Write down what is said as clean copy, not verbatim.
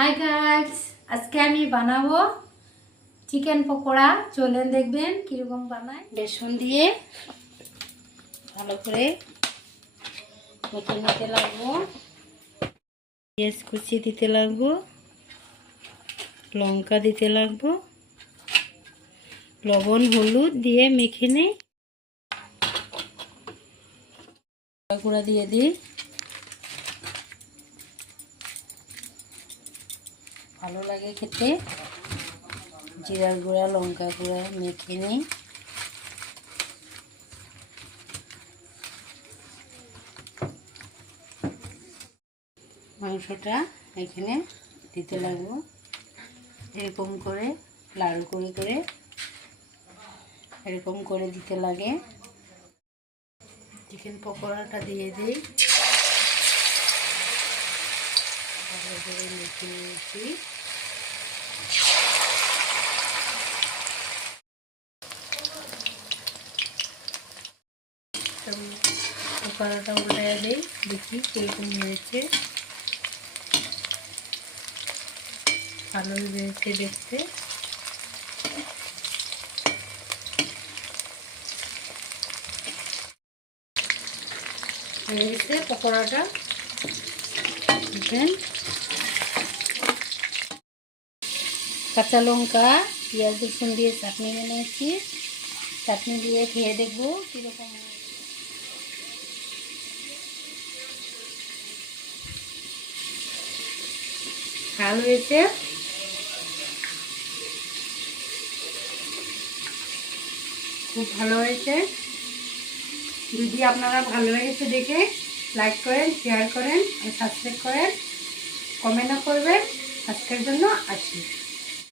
Hi guys, আজকে আমি বানাবো চিকেন পকোড়া। চলেন দেখবেন কিরকম বানাই। বেসন দিয়ে ভালো করে মেখে নিতে লাগবো, পেঁয়াজ কুচি দিতে লাগবো, লঙ্কা দিতে লাগবো, লবণ হলুদ দিয়ে মেখে নিই, গুঁড়া দিয়ে দিই, ভালো লাগে খেতে। জিরার গুঁড়া লঙ্কা গুঁড়া মেখে নিই, মাংসটা এখানে দিতে লাগবো। এরকম করে লাল করে এরকম করে দিতে লাগে। চিকেন পকোড়াটা দিয়ে দিই, ভালো করে মেখে নিয়েছি। পকোড়াটা উল্টে দিই, দেখি কীরকম হয়েছে। ভালোই হয়েছে দেখতে। হয়ে গেছে পকোড়াটা। কাঁচা লঙ্কা পেঁয়াজ রসুন দিয়ে চাটনি বানিয়েছি, চাটনি দিয়ে খেয়ে দেখবো কীরকম। ঝাল হয়েছে, খুব ভালো হয়েছে। যদি আপনারা ভালো লেগেছে দেখে লাইক করেন, শেয়ার করেন আর সাবস্ক্রাইব করেন, কমেন্টও করবেন। আজকের জন্য আসি।